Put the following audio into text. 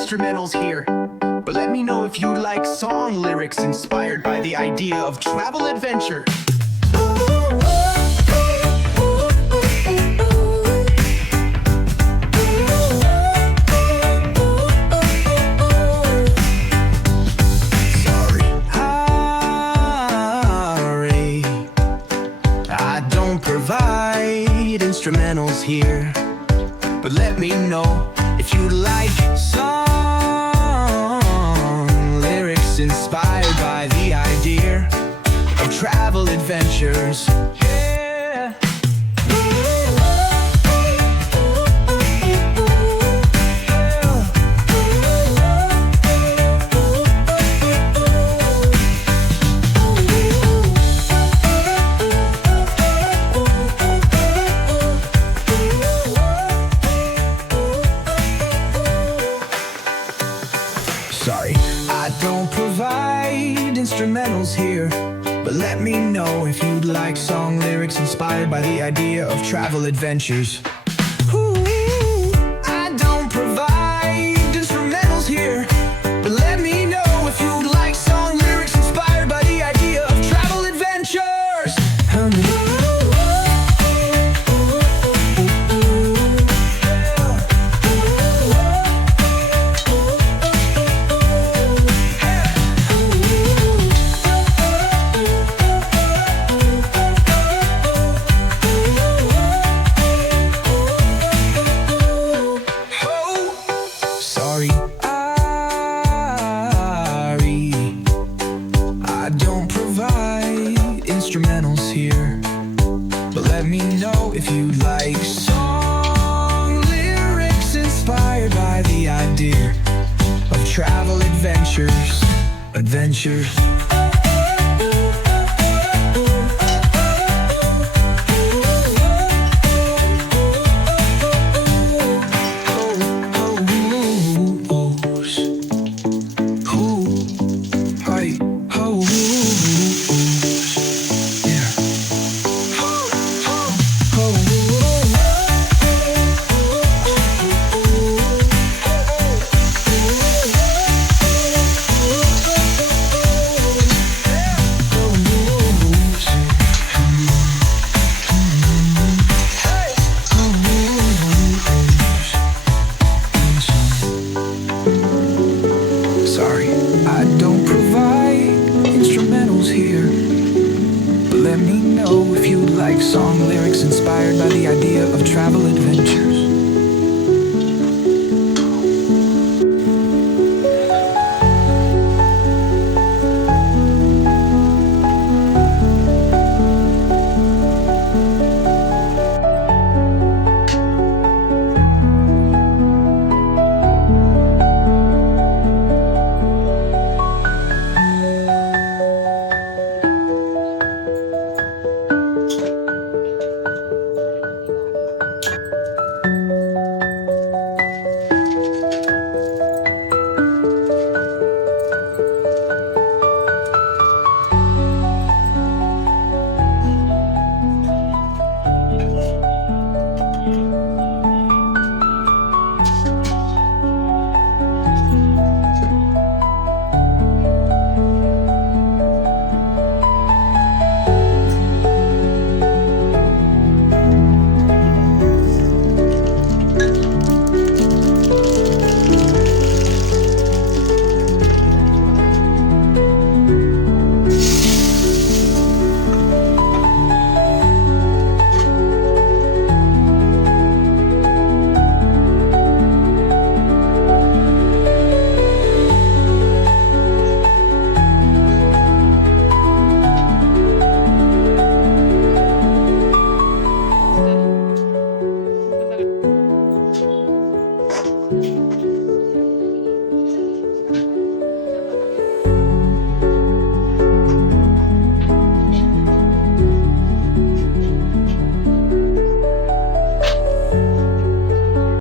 instrumentals here. But let me know if you like song lyrics inspired by the idea of travel adventure. Instrumentals here, but let me know if you like song lyrics inspired by the idea of travel adventures. Yeah. Sorry, I don't provide instrumentals here, but let me know if you'd like song lyrics inspired by the idea of travel adventures. Ooh, I don't provide instrumentals here, but let me know if you'd like song lyrics inspired by the idea of travel adventures. Instrumentals here, but let me know if you like song lyrics inspired by the idea of travel adventures.